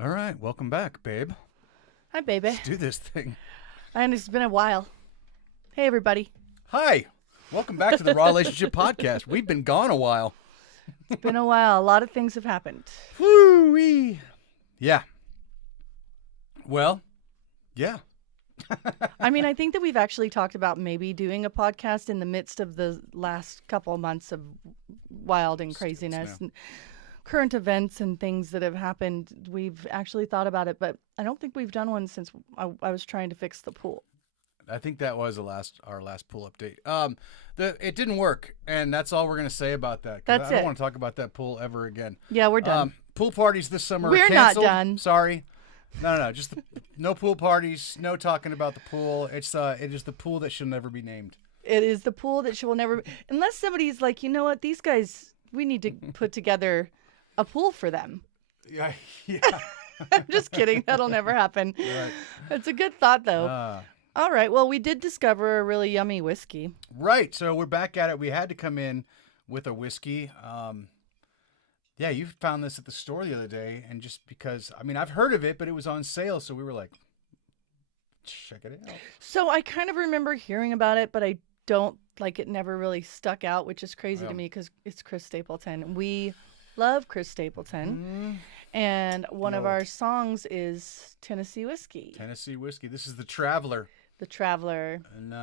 All right, welcome back, babe. Hi, baby. Let's do this thing. And it's been a while. Hey, everybody. Hi, welcome back to the Raw Relationship Podcast. We've been gone a while. It's been a while. A lot of things have happened. Woo-wee. Yeah. Well, yeah. I mean, I think that we've actually talked about maybe doing a podcast in the midst of the last couple of months of wild and craziness and current events and things that have happened. We've actually thought about it, but I don't think we've done one since I was trying to fix the pool. I think that was our last pool update. It didn't work, and that's all we're gonna say about that. That's I don't it. want to talk about that pool ever again. Yeah, we're done. Pool parties this summer are We're not canceled. done. Sorry. No. Just no pool parties. No talking about the pool. It is the pool that should never be named. It is the pool that she will never, unless somebody's like, you know what, these guys, we need to put together a pool for them. Yeah. I'm just kidding. That'll never happen. Right. It's a good thought, though. All right. Well, we did discover a really yummy whiskey. Right. So we're back at it. We had to come in with a whiskey. Yeah, you found this at the store the other day, and just because, I mean, I've heard of it, but it was on sale, so we were like, check it out. So I kind of remember hearing about it, but I don't, like, it never really stuck out, which is crazy to me because it's Chris Stapleton. We love Chris Stapleton, and one of our songs is Tennessee Whiskey. Tennessee Whiskey. This is the Traveler. The Traveler. And,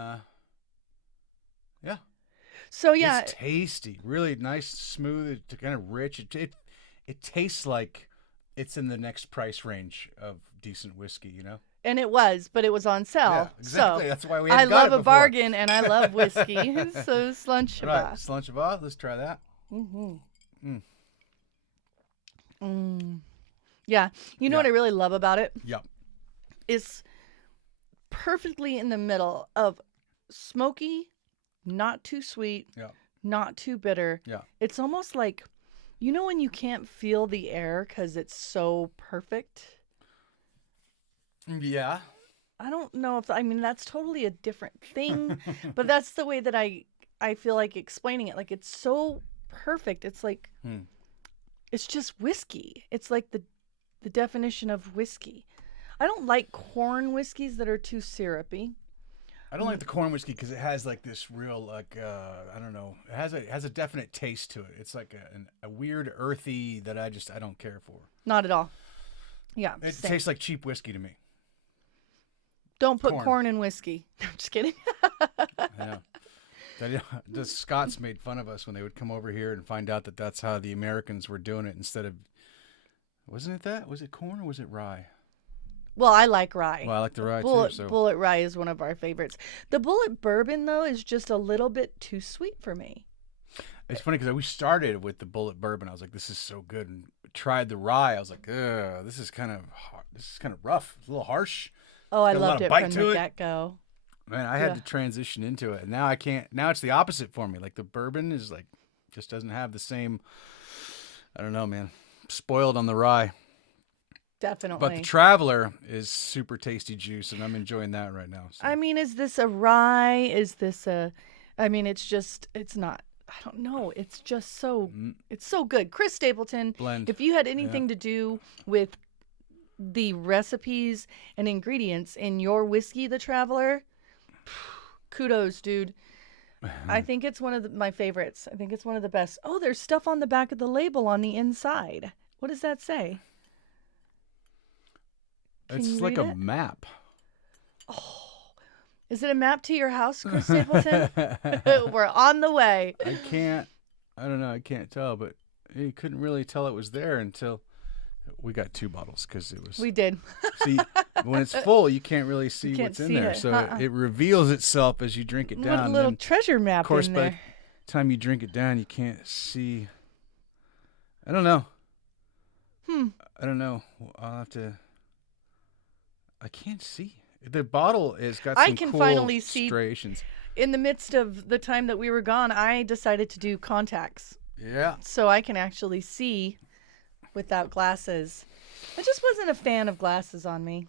yeah. So, yeah. It's tasty. Really nice, smooth, it's kind of rich. It tastes like it's in the next price range of decent whiskey, you know? And it was, but it was on sale. Yeah, exactly. So that's why we I hadn't got love it a before. bargain, and I love whiskey. So Slunch Right, Slunchava. Let's try that. Yeah. You know what I really love about it? Yep. It's perfectly in the middle of smoky, not too sweet, Yeah. not too bitter. Yeah. It's almost like, you know when you can't feel the air because it's so perfect? Yeah. I don't know if, I mean, that's totally a different thing, but that's the way that I feel like explaining it. Like, it's so perfect. It's like, it's just whiskey. It's like the definition of whiskey. I don't like corn whiskeys that are too syrupy. I don't like the corn whiskey because it has like this real, like, I don't know. It has a definite taste to it. It's like a weird earthy that I don't care for. Not at all. Yeah. It same. tastes like cheap whiskey to me. Don't put corn. corn in whiskey. I'm just kidding. I know. The Scots made fun of us when they would come over here and find out that that's how the Americans were doing it instead of, wasn't it that? Was it corn or was it rye? Well, I like rye. Well, I like the rye Bullet, too. So. Bullet rye is one of our favorites. The Bullet bourbon, though, is just a little bit too sweet for me. It's funny because we started with the Bullet bourbon. I was like, "This is so good," and tried the rye. I was like, "Ugh, this is kind of rough. It's a little harsh." Oh, I Got a lot loved of it bite from to the it. get-go. Man, I had to transition into it, and now I can't. Now it's the opposite for me. Like the bourbon is like just doesn't have the same. I don't know, man. Spoiled on the rye. Definitely. But the Traveler is super tasty juice, and I'm enjoying that right now. So. I mean, is this a rye? Is this a... I mean, it's not... I don't know. It's just so... It's so good. Chris Stapleton, Blend. if you had anything to do with the recipes and ingredients in your whiskey, the Traveler, kudos, dude. I think it's one of my favorites. I think it's one of the best. Oh, there's stuff on the back of the label on the inside. What does that say? Can It's you like read a it? map. Is it a map to your house, Chris Stapleton? We're on the way. I don't know. I can't tell, but you couldn't really tell it was there until we got 2 bottles because it was. We did. See, when it's full, you can't really see can't what's in see there. it. So it reveals itself as you drink it What down. a little Then, treasure map of course, in by there. the time you drink it down, you can't see. I don't know. I don't know. I'll have to. I can't see. The bottle has got some I can cool finally see- striations. In the midst of the time that we were gone, I decided to do contacts. Yeah. So I can actually see without glasses. I just wasn't a fan of glasses on me.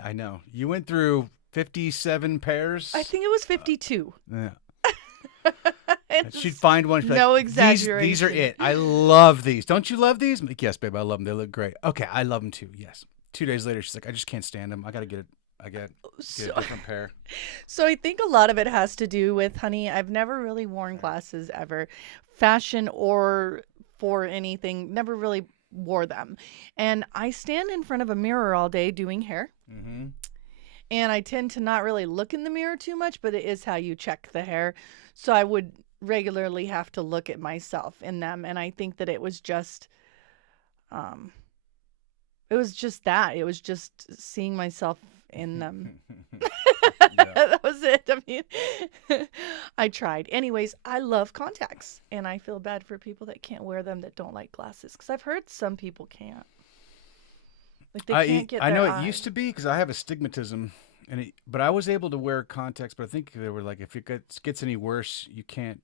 I know. You went through 57 pairs. I think it was 52. Yeah. She'd find one. She'd be No like, These are exaggeration. it. I love these. Don't you love these? I'm like, yes, babe, I love them. They look great. Okay, I love them too. Yes. 2 days later, she's like, I just can't stand them. I got to get it. Get a So, different pair. so I think a lot of it has to do with, honey, I've never really worn glasses ever, fashion or for anything, never really wore them. And I stand in front of a mirror all day doing hair. Mm-hmm. And I tend to not really look in the mirror too much, but it is how you check the hair. So I would regularly have to look at myself in them. And I think that um, it was just that. It was just seeing myself in them. Yeah. That was it. I mean, I tried. Anyways, I love contacts. And I feel bad for people that can't wear them that don't like glasses. Because I've heard some people can't. Like they can't get I know their it used to be because I have astigmatism, but I was able to wear contacts. But I think they were like, if it gets any worse, you can't.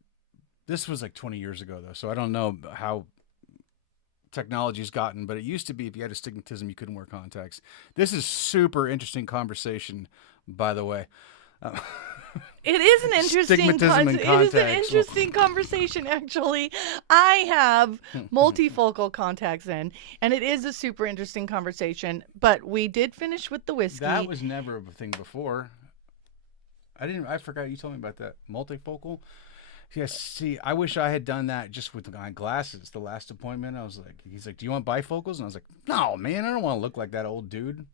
This was like 20 years ago though, so I don't know how technology's gotten. But it used to be if you had astigmatism, you couldn't wear contacts. This is super interesting conversation, by the way. It is an interesting Stigmatism and it is an contacts. interesting conversation, actually. I have multifocal contacts in, and it is a super interesting conversation. But we did finish with the whiskey. That was never a thing before. I forgot you told me about that. Multifocal? Yes, see, I wish I had done that just with my glasses. The last appointment, he's like, do you want bifocals? And I was like, no, man, I don't want to look like that old dude.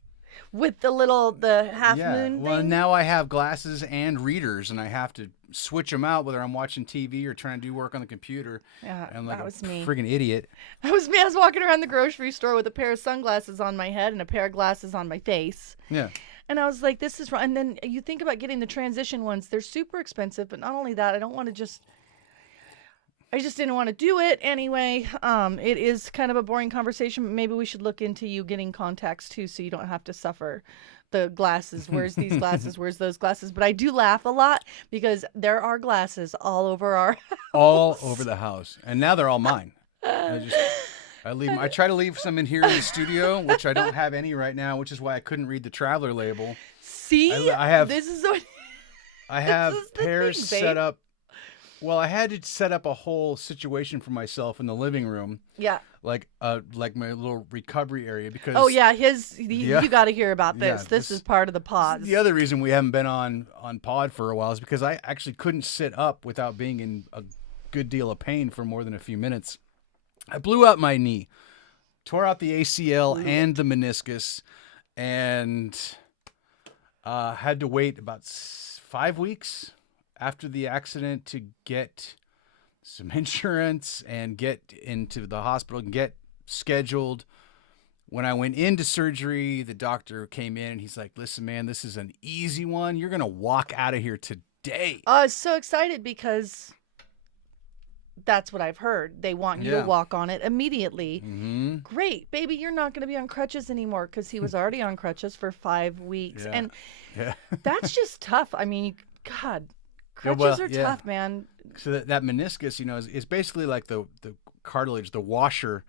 With the half moon Well, thing. now I have glasses and readers, and I have to switch them out whether I'm watching TV or trying to do work on the computer. Yeah, I'm like that was me. friggin' idiot. That was me. I was walking around the grocery store with a pair of sunglasses on my head and a pair of glasses on my face. Yeah. And I was like, this is wrong. And then you think about getting the transition ones. They're super expensive, but not only that, I just didn't want to do it anyway. It is kind of a boring conversation, but maybe we should look into you getting contacts too, so you don't have to suffer the glasses. Where's these glasses? Where's those glasses? But I do laugh a lot because there are glasses all over our house. All over the house. And now they're all mine. I try to leave some in here in the studio, which I don't have any right now, which is why I couldn't read the traveler label. See, I have this is what I have This is the pairs thing, babe. set up. Well, I had to set up a whole situation for myself in the living room, yeah. like my little recovery area because Oh yeah, Yeah. you got to hear about this. Yeah, this this- is part of the pause. the other reason we haven't been on pod for a while is because I actually couldn't sit up without being in a good deal of pain for more than a few minutes. I blew out my knee, tore out the ACL and the meniscus, and had to wait about 5 weeks after the accident to get some insurance and get into the hospital and get scheduled. When I went into surgery, the doctor came in and he's like, listen, man, this is an easy one. You're going to walk out of here today. I was so excited because that's what I've heard. They want you Yeah. to walk on it immediately. Mm-hmm. Great, baby, you're not going to be on crutches anymore because he was already on crutches for 5 weeks. Yeah. And Yeah. that's just tough. I mean, God, Yeah, crutches well, are yeah. tough, man. So that meniscus, is basically like the cartilage, the washer,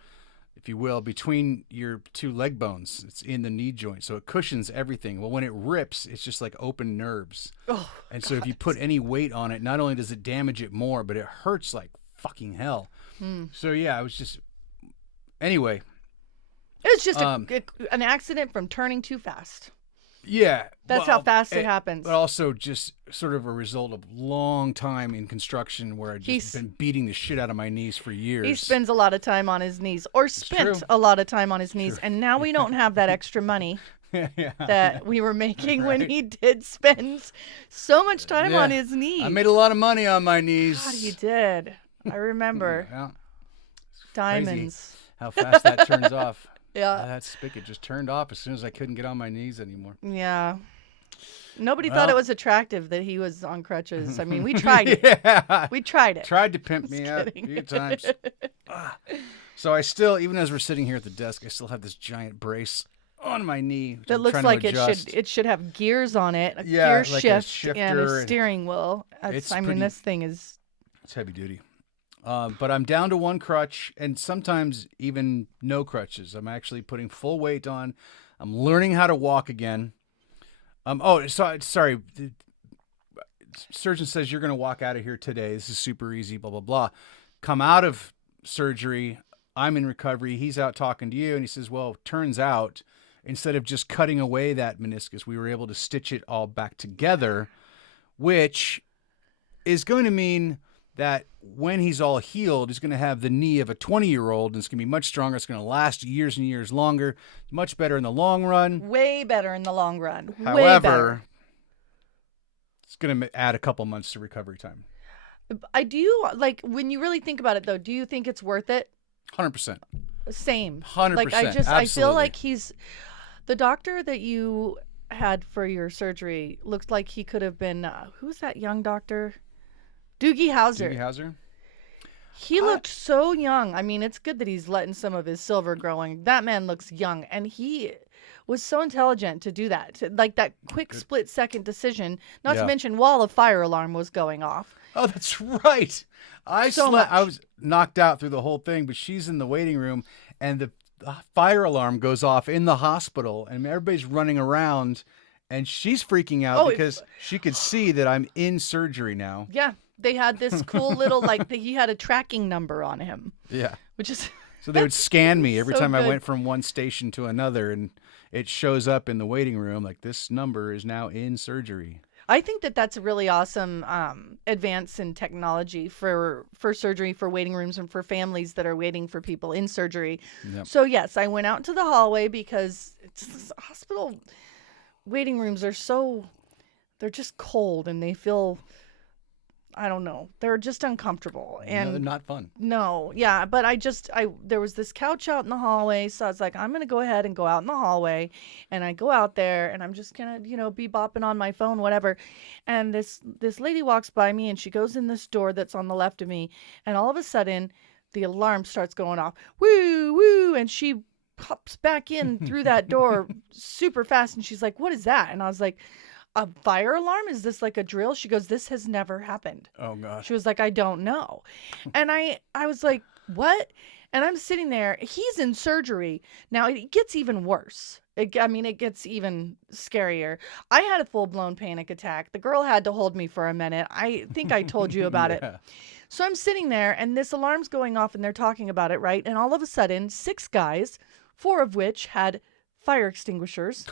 if you will, between your two leg bones. It's in the knee joint. So it cushions everything. Well, when it rips, it's just like open nerves. Oh, And so if you put any weight on it, not only does it damage it more, but it hurts like fucking hell. So yeah, I was just anyway. it was just Um, an accident from turning too fast. Yeah. That's how fast it happens. But also just sort of a result of long time in construction where I've just been beating the shit out of my knees for years. He spends a lot of time on his knees, or spent true. a lot of time on his knees, and now we don't have that extra money Yeah. that we were making when he did spend so much time Yeah. on his knees. I made a lot of money on my knees. God, you did. I remember Yeah. diamonds. How fast that turns off. Yeah, That spigot just turned off as soon as I couldn't get on my knees anymore. yeah. Nobody thought it Well- was attractive that he was on crutches. I mean, we tried it. Yeah. We tried it. Tried to pimp me out a kidding. few times. So I still, even as we're sitting here at the desk, I still have this giant brace on my knee. which That I'm looks trying to like adjust. it should have gears on it, a Yeah, gear like a shift and shifter a and- steering wheel. It's I mean, pretty- this thing is It's heavy duty. But I'm down to one crutch and sometimes even no crutches. I'm actually putting full weight on. I'm learning how to walk again. Sorry. surgeon says you're going to walk out of here today. This is super easy, blah, blah, blah. Come out of surgery. I'm in recovery. He's out talking to you. And he says, well, turns out instead of just cutting away that meniscus, we were able to stitch it all back together, which is going to mean that when he's all healed, he's going to have the knee of a 20-year-old, and it's going to be much stronger. It's going to last years and years longer, much better in the long run. Way better in the long run. Way However, better. it's going to add a couple months to recovery time. I do, like, when you really think about it, though, do you think it's worth it? 100%. Same. 100%. Like, I Absolutely. feel like the doctor that you had for your surgery looks like he could have been, who's that young doctor? Doogie Howser. Doogie Howser? He looked so young. I mean, it's good that he's letting some of his silver growing. That man looks young, and he was so intelligent to do that. Like that quick split-second decision, not to mention while a fire alarm was going off. Oh, that's right. I was knocked out through the whole thing, but she's in the waiting room, and the fire alarm goes off in the hospital, and everybody's running around, and she's freaking out because she could see that I'm in surgery now. Yeah. They had this cool little, he had a tracking number on him. Yeah. Which is... So they would scan me every So time I good. went from one station to another, and it shows up in the waiting room like this number is now in surgery. I think that that's a really awesome advance in technology for surgery, for waiting rooms, and for families that are waiting for people in surgery. Yep. So, yes, I went out into the hallway because hospital waiting rooms are they're just cold, and they feel... I don't know. They're just uncomfortable. And no, they're not fun. No, yeah, but there was this couch out in the hallway, so I was like, I'm going to go ahead and go out in the hallway, and I go out there, and I'm just going to, be bopping on my phone, whatever, and this lady walks by me, and she goes in this door that's on the left of me, and all of a sudden, the alarm starts going off, woo, woo, and she pops back in through that door super fast, and she's like, what is that? And I was like, a fire alarm? Is this like a drill? She goes, this has never happened. Oh, gosh. She was like, I don't know. And I was like, what? And I'm sitting there. He's in surgery. Now, it gets even worse. It gets even scarier. I had a full-blown panic attack. The girl had to hold me for a minute. I think I told you about it. So I'm sitting there, and this alarm's going off, and they're talking about it, right? And all of a sudden, 6 guys, 4 of which had fire extinguishers,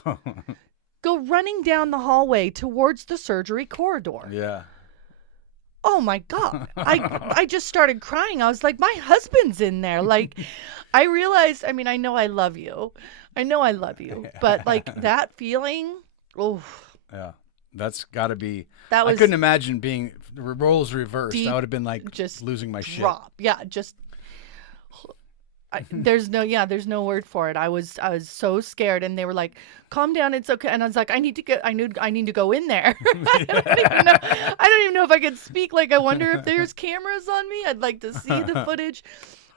go running down the hallway towards the surgery corridor. Yeah. Oh my God. I just started crying. I was like, my husband's in there. Like, I realized, I know I love you. I know I love you. But like that feeling, oh. Yeah. That's got to be, I couldn't imagine being roles reversed. Deep, I would have been like just losing my shit. Yeah, just there's no word for it. I was so scared, and they were like, calm down, it's okay. And I was like, I need to go in there. I don't even know if I could speak. Like, I wonder if there's cameras on me. I'd like to see the footage.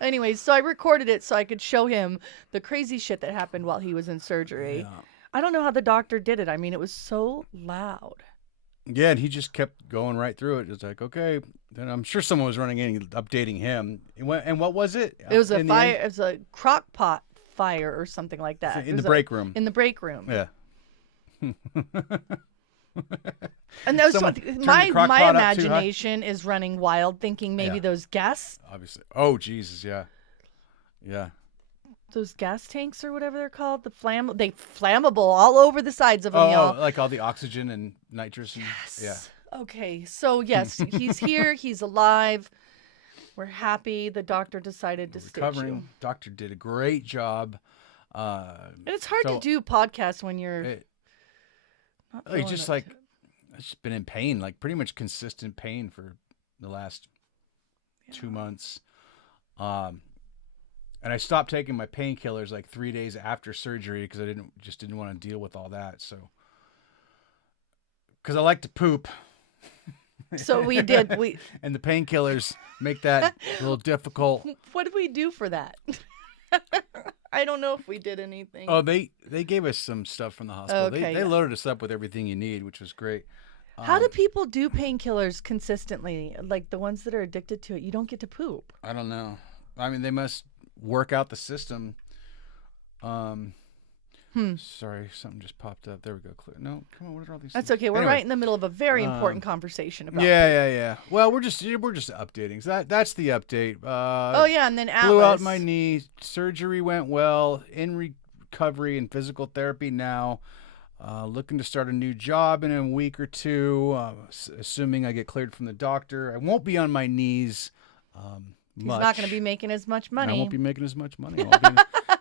Anyways, so I recorded it so I could show him the crazy shit that happened while he was in surgery. Yeah. I don't know how the doctor did it. It was so loud. Yeah, and he just kept going right through it. It's like, okay. Then I'm sure someone was running in and updating him. And what was it? It was a fire. It was a crock pot fire or something like that. In the break room. In the break room. Yeah. And those my imagination is running wild, thinking maybe those gas. Obviously. Oh Jesus, yeah, yeah. Those gas tanks or whatever they're called, they flammable all over the sides of them, y'all. Like all the oxygen and nitrous. And, yes. Yeah. Okay, so yes, he's here. He's alive. We're happy. The doctor decided to stitch you. Doctor did a great job. And it's hard to do podcasts when you're. It's just like I've just been in pain, like pretty much consistent pain for the last 2 months. And I stopped taking my painkillers like 3 days after surgery because I didn't want to deal with all that. So, because I like to poop. So we did. And the painkillers make that a little difficult. What did we do for that? I don't know if we did anything. Oh, they gave us some stuff from the hospital. Okay, they loaded us up with everything you need, which was great. How do people do painkillers consistently? Like the ones that are addicted to it, you don't get to poop. I don't know. They must work out the system. Sorry, something just popped up. There we go. No, come on. What are all these That's things? okay. We're Anyway, right in the middle of a very important conversation about. Yeah. Well, we're just updating. So that's the update. Oh yeah, and then Atlas. Blew out my knee. Surgery went well. In recovery and physical therapy now. Looking to start a new job in a week or two. Assuming I get cleared from the doctor. I won't be on my knees. He's not going to be making as much money. I won't be making as much money.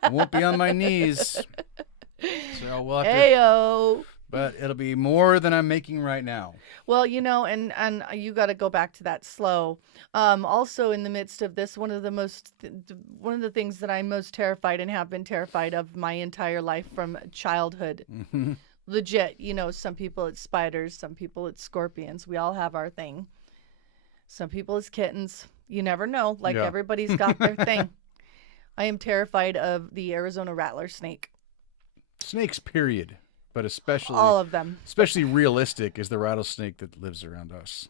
I won't be on my knees. So we'll have Ayo. but it'll be more than I'm making right now. Well, and you got to go back to that slow. Also, in the midst of this, one of the things that I'm most terrified and have been terrified of my entire life from childhood. Mm-hmm. Legit, some people it's spiders, some people it's scorpions. We all have our thing. Some people it's kittens. You never know. Like everybody's got their thing. I am terrified of the Arizona rattler snake. Snakes, period. But especially all of them. Especially realistic is the rattlesnake that lives around us.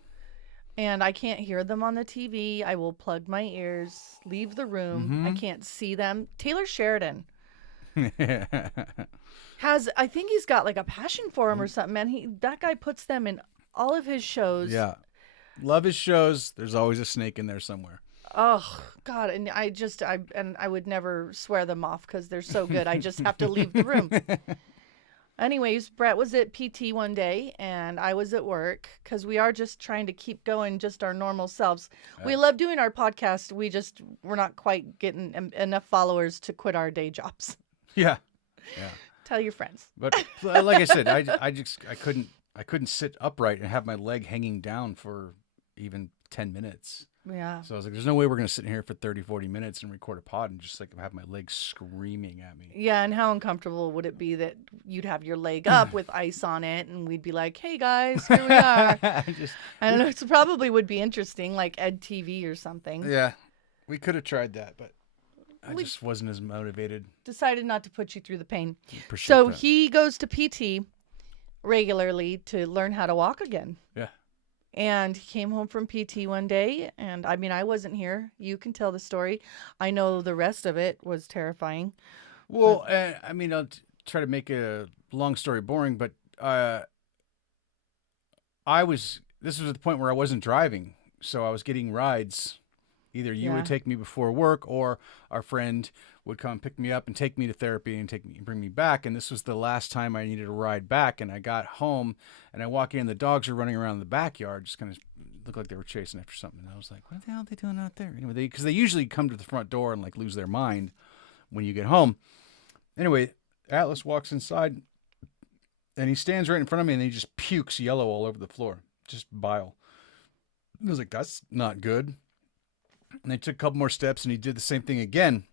And I can't hear them on the TV. I will plug my ears, leave the room. Mm-hmm. I can't see them. Taylor Sheridan I think he's got like a passion for him or something, man. That guy puts them in all of his shows. Yeah. Love his shows. There's always a snake in there somewhere. Oh God. And I would never swear them off because they're so good. I just have to leave the room. Anyways, Brett was at PT one day and I was at work because we are just trying to keep going just our normal selves. We love doing our podcast. We're not quite getting enough followers to quit our day jobs. Yeah. Tell your friends. But like I said, I couldn't sit upright and have my leg hanging down for even 10 minutes. Yeah. So I was like, there's no way we're going to sit in here for 30, 40 minutes and record a pod and just like have my legs screaming at me. Yeah. And how uncomfortable would it be that you'd have your leg up with ice on it and we'd be like, hey guys, here we are. I don't know. It probably would be interesting, like Ed TV or something. Yeah. We could have tried that, but I just wasn't as motivated. Decided not to put you through the pain. Appreciate so that. He goes to PT regularly to learn how to walk again. Yeah. And he came home from PT one day, and I wasn't here. You can tell the story. I know the rest of it was terrifying. Well, I'll try to make a long story boring, but this was at the point where I wasn't driving, so I was getting rides. Either you would take me before work, or our friend would come pick me up and take me to therapy and bring me back. And this was the last time I needed a ride back. And I got home and I walk in, the dogs are running around the backyard, just kind of looked like they were chasing after something. And I was like, what the hell are they doing out there? Anyway, because they usually come to the front door and like lose their mind when you get home. Anyway, Atlas walks inside and he stands right in front of me and he just pukes yellow all over the floor, just bile. I was like, that's not good. And they took a couple more steps and he did the same thing again.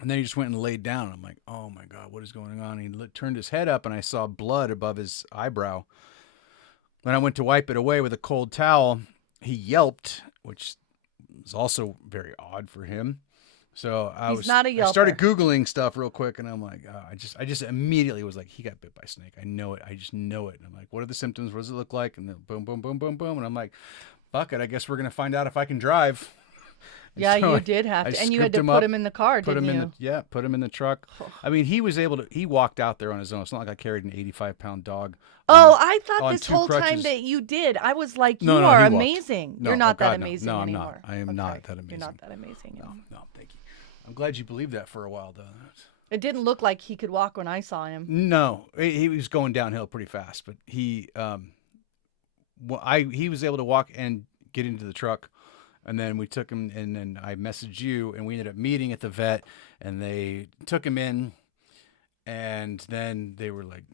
And then he just went and laid down. I'm like, oh my God, what is going on? And he turned his head up and I saw blood above his eyebrow. When I went to wipe it away with a cold towel, he yelped, which was also very odd for him. So I started Googling stuff real quick and I'm like, I just immediately was like, he got bit by a snake. I know it. I just know it. And I'm like, what are the symptoms? What does it look like? And then boom, boom, boom, boom, boom. And I'm like, fuck it. I guess we're going to find out if I can drive. Yeah, so you did have to. And you had to put him in the car, didn't you? Put him in the truck. I mean, he walked out there on his own. It's not like I carried an 85-pound dog. I thought this whole time that you did. I was like, you are amazing. You're not that amazing anymore. No, I'm not. I am not that amazing. You're not that amazing anymore. No, thank you. I'm glad you believed that for a while, though. It didn't look like he could walk when I saw him. No, he was going downhill pretty fast, but he was able to walk and get into the truck. And then we took him, and then I messaged you, and we ended up meeting at the vet, and they took him in, and then they were like,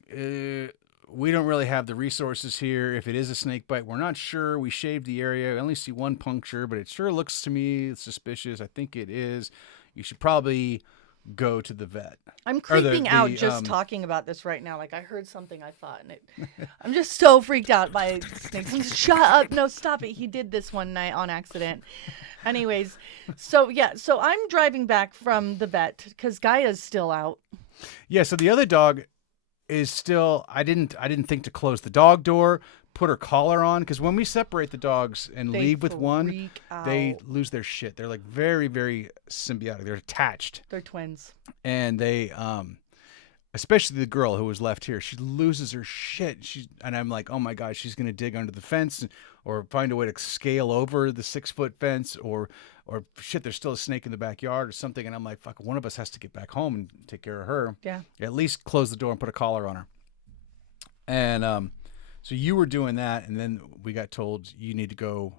we don't really have the resources here. If it is a snake bite, we're not sure. We shaved the area. I only see one puncture, but it sure looks to me suspicious. I think it is. You should probably go to the vet. I'm creeping out just talking about this right now. Like I heard something I thought, and I'm just so freaked out by snakes. Shut up! No, stop it. He did this one night on accident. Anyways, so I'm driving back from the vet because Gaia's still out. Yeah. So the other dog is still. I didn't think to close the dog door, put her collar on, because when we separate the dogs and leave with one, they lose their shit. They're like very, very symbiotic. They're attached. They're twins. And they especially the girl who was left here, she loses her shit. And I'm like, oh my God, she's gonna dig under the fence or find a way to scale over the 6-foot fence, or shit, there's still a snake in the backyard or something. And I'm like, fuck, one of us has to get back home and take care of her. Yeah. At least close the door and put a collar on her. And so you were doing that, and then we got told you need to go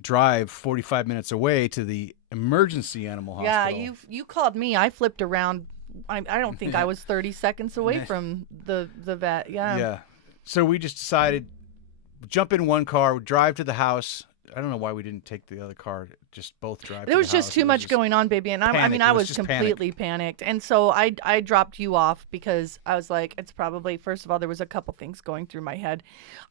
drive 45 minutes away to the emergency animal hospital. Yeah, you called me. I flipped around. I don't think I was 30 seconds away from the vet. Yeah. Yeah. So we just decided, jump in one car, drive to the house. I don't know why we didn't take the other car. Just both drive. There was just too much going on, baby, and I was completely panicked. And so I dropped you off because I was like, it's probably, first of all, there was a couple things going through my head.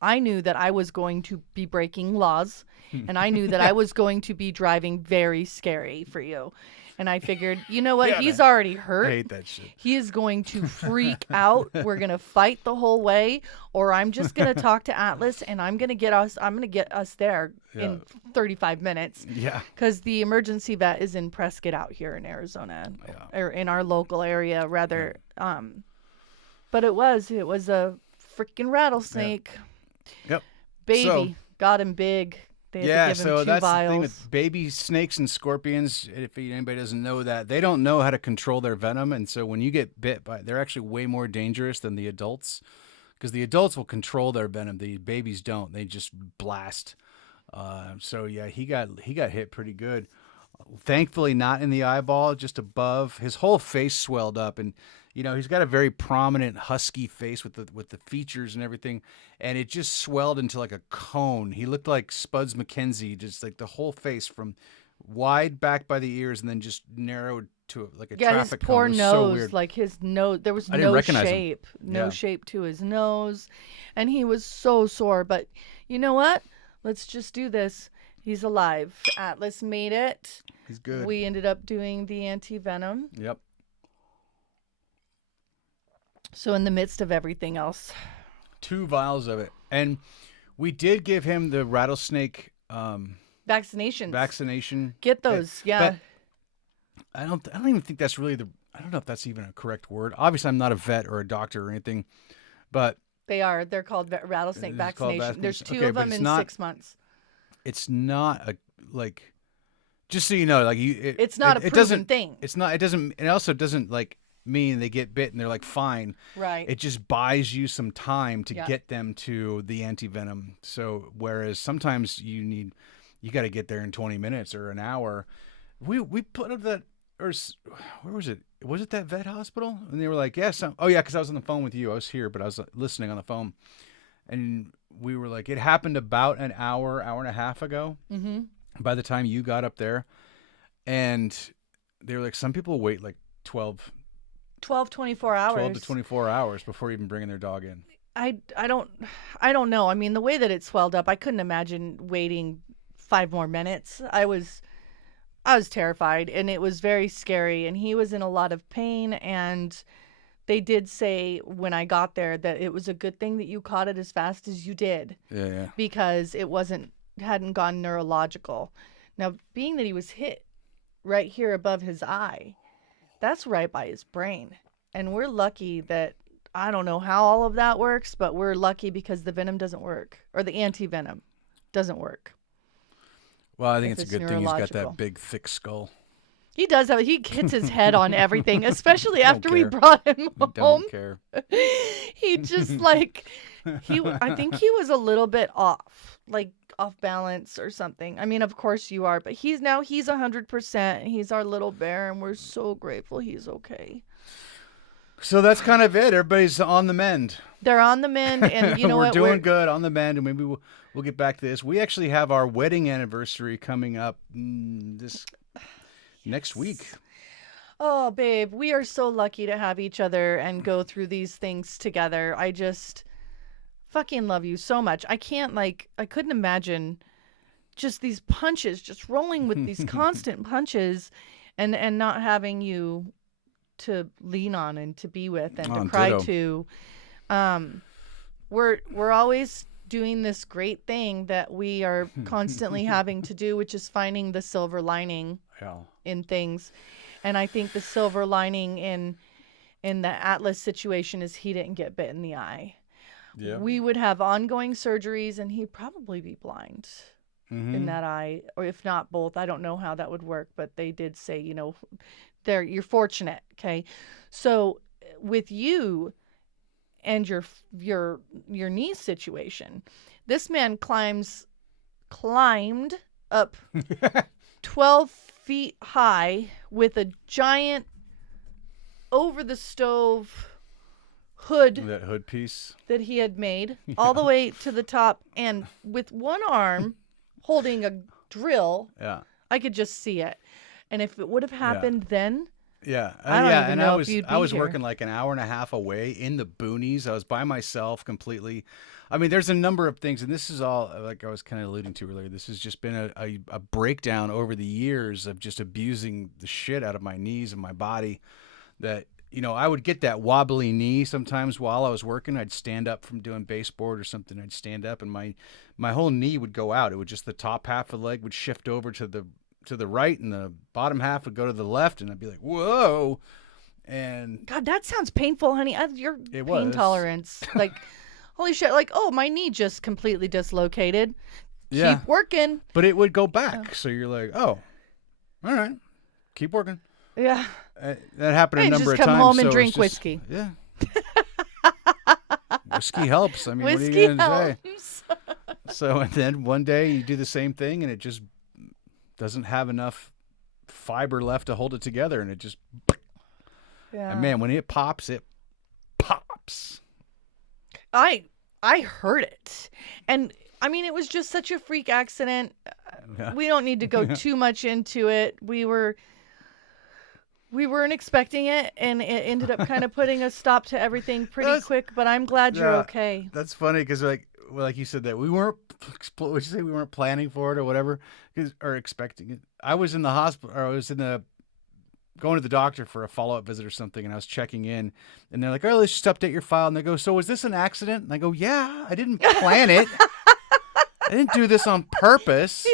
I knew that I was going to be breaking laws, and I knew that I was going to be driving very scary for you. And I figured, you know what? Yeah, He's man. already hurt. I hate that shit. He is going to freak out. We're going to fight the whole way, or I'm just going to talk to Atlas and I'm going to get us there in 35 minutes. Yeah. Cuz the emergency vet is in Prescott out here in Arizona, or in our local area rather. But it was a freaking rattlesnake. Yep. Baby, So- got him big. They had to give him so 2 that's vials. the thing with baby snakes and scorpions. If anybody doesn't know that, they don't know how to control their venom, and so when you get bit by, they're actually way more dangerous than the adults, because the adults will control their venom. The babies don't; they just blast. So yeah, he got hit pretty good. Thankfully, not in the eyeball, just above. His whole face swelled up, and he's got a very prominent husky face with the features and everything, and it just swelled into like a cone. He looked like Spuds McKenzie, just like the whole face from wide back by the ears and then just narrowed to like a traffic his poor cone. It was nose, so weird. like his nose, there was I didn't no recognize him. shape, Yeah. shape to his nose, and he was so sore. But you know what? Let's just do this. He's alive. Atlas made it. He's good. We ended up doing the anti-venom. Yep. So in the midst of everything else, 2 vials of it, and we did give him the rattlesnake vaccinations. vaccination. Get those, yeah. But I don't even think that's really I don't know if that's even a correct word. Obviously, I'm not a vet or a doctor or anything, but They are. They're called rattlesnake It's called vaccination. There's 2 Okay, of but them it's in not- 6 months. it's not a like. Just so you know, like It's not a it proven doesn't, thing. It's not. It doesn't. It also doesn't like mean they get bit and they're like fine. Right. It just buys you some time to Yeah. get them to the anti-venom. So whereas sometimes you got to get there in 20 minutes or an hour. We put up that, where was it? Was it that vet hospital? And they were like, yes. Oh yeah, because I was on the phone with you. I was here, but I was listening on the phone, and we were like, it happened about an hour and a half ago. Mm-hmm. By the time you got up there, and they were like, some people wait like 12 24 hours. to 24 hours before even bringing their dog in. I don't know. I mean, the way that it swelled up, I couldn't imagine waiting 5 more minutes. I was terrified, and it was very scary, and he was in a lot of pain, and they did say when I got there that it was a good thing that you caught it as fast as you did, Yeah. because it hadn't gone neurological. Now, being that he was hit right here above his eye, that's right by his brain. And we're lucky that, I don't know how all of that works, but we're lucky because the venom doesn't work, or the anti-venom doesn't work. Well, I think If it's a it's good thing he's got neurological. that big, thick skull. He does have, he hits his head on everything, especially Don't after we care. brought him I home. don't care. He just like, I think he was a little bit off, like off balance or something. I mean, of course you are, but he's 100%. He's our little bear, and we're so grateful he's okay. So that's kind of it. Everybody's on the mend. They're on the mend, and you know we're what? doing good on the mend, and maybe we'll get back to this. We actually have our wedding anniversary coming up this next week. Oh, babe, we are so lucky to have each other and go through these things together. I just fucking love you so much. I couldn't imagine just these punches, just rolling with these constant punches, and not having you to lean on and to be with and to cry ditto. to. We're always doing this great thing that we are constantly having to do, which is finding the silver lining Yeah. in things. And I think the silver lining in the Atlas situation is he didn't get bit in the eye. Yeah. We would have ongoing surgeries, and he'd probably be blind in that eye, or if not both. I don't know how that would work, but they did say, you're fortunate. Okay. So with you and your knee situation, this man climbed up 12 feet high with a giant over the stove hood, that hood piece that he had made all the way to the top, and with one arm holding a drill. Yeah. I could just see it. And if it would have happened then, yeah. I don't even know if you'd be I was here. working like an hour and a half away in the boonies. I was by myself completely. I mean, there's a number of things, and this is all, like I was kind of alluding to earlier, this has just been a breakdown over the years of just abusing the shit out of my knees and my body, that, I would get that wobbly knee sometimes while I was working. I'd stand up from doing baseboard or something. I'd stand up, and my whole knee would go out. It would just, the top half of the leg would shift over to the right, and the bottom half would go to the left, and I'd be like, whoa. And God, that sounds painful, honey. Your It pain was. tolerance, like, holy shit, like, oh, my knee just completely dislocated. yeah, Keep working. but it would go back. So you're like, oh, all right, keep working. Yeah. That happened Hey, a number just of come times. home and so drink it's just- whiskey. Yeah. Whiskey helps. I mean, Whiskey what are you gonna helps. say? So, and then one day you do the same thing, and it just doesn't have enough fiber left to hold it together, and it just, Yeah. and man, when it pops, it pops. I heard it. And I mean, it was just such a freak accident. Yeah. We don't need to go too much into it. We weren't expecting it, and it ended up kind of putting a stop to everything pretty That's- quick, but I'm glad you're Yeah. okay. That's funny because, like you said, that we weren't. What'd you say? We weren't planning for it or whatever, or expecting it. I was in the hospital, or I was going to the doctor for a follow-up visit or something, and I was checking in, and they're like, "Oh, let's just update your file." And they go, "So was this an accident?" And I go, "Yeah, I didn't plan it. I didn't do this on purpose."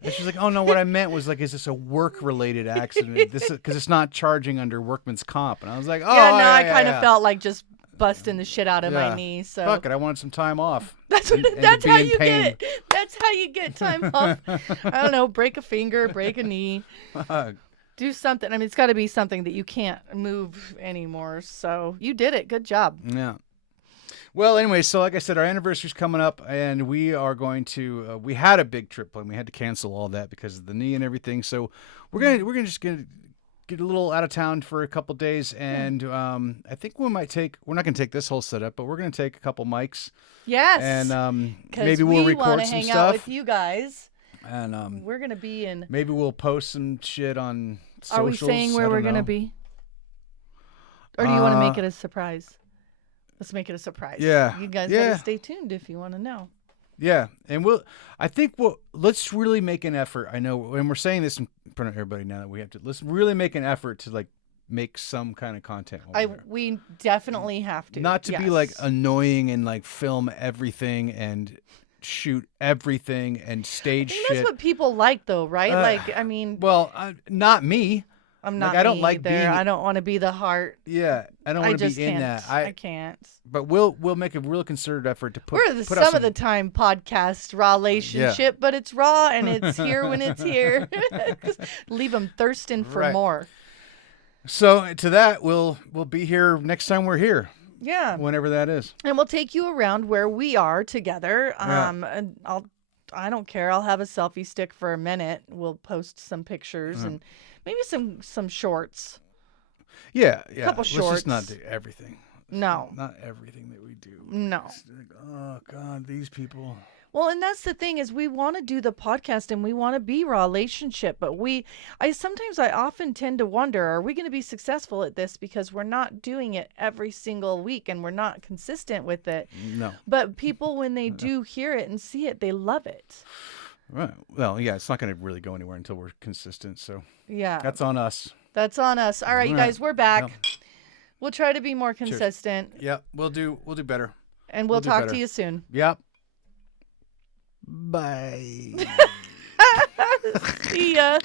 And she's like, "Oh no, what I meant was like, is this a work-related accident? This because it's not charging under workman's comp." And I was like, "Oh, Yeah, no, yeah, I yeah, kind yeah. of felt like just busting the shit out of Yeah. my knee. So Fuck it, I wanted some time off." that's and- what, and to that's be how in you pain. get it. That's how you get time off. I don't know, break a finger, break a knee, do something. I mean, it's got to be something that you can't move anymore. So you did it. Good job. Yeah. Well, anyway, so like I said, our anniversary's coming up, and we are going to. We had a big trip planned. We had to cancel all that because of the knee and everything. So we're gonna just get a little out of town for a couple days, and I think we might take. We're not gonna take this whole setup, but we're gonna take a couple mics, Yes. and 'Cause maybe we'll we record wanna some hang stuff, out with you guys. and We're gonna be in. maybe we'll post some shit on socials. Are we saying where I we're don't gonna know. be? Or do you want to make Uh, it a surprise? Let's make it a surprise. Yeah, You guys yeah. gotta stay tuned if you want to know. Yeah, and let's really make an effort. I know, and we're saying this in front of everybody now that we have to. Let's really make an effort to like make some kind of content. Over there. We definitely have to. Not to be like Yes. annoying and like film everything and shoot everything and I stage think shit. that's what people like, though, right? Like, I mean, Well, not me. I'm like, not. I don't me like either. being- I don't want to be the heart. Yeah, I don't I want to just be in can't. that. I can't. But we'll make a real concerted effort to put. We're the put out some of the time podcast raw relationship, but it's raw and it's here when it's here. Leave them thirsting for Right. more. So to that, we'll be here next time we're here, Yeah. whenever that is. And we'll take you around where we are together. Yeah. And I don't care. I'll have a selfie stick for a minute. We'll post some pictures and maybe some shorts. Yeah. Couple Let's just not shorts. do everything. No. Not everything that we do. No. It's like, oh God, these people. Well, and that's the thing is we want to do the podcast and we want to be raw relationship, but I often tend to wonder, are we going to be successful at this because we're not doing it every single week and we're not consistent with it. No. But people, when they do hear it and see it, they love it. Right. Well, yeah, it's not going to really go anywhere until we're consistent. So Yeah. that's on us. That's on us. All right, you All right. guys, we're back. Well. We'll try to be more consistent Yeah, we'll do better. and we'll do talk better. to you soon. Yep. Bye. See ya.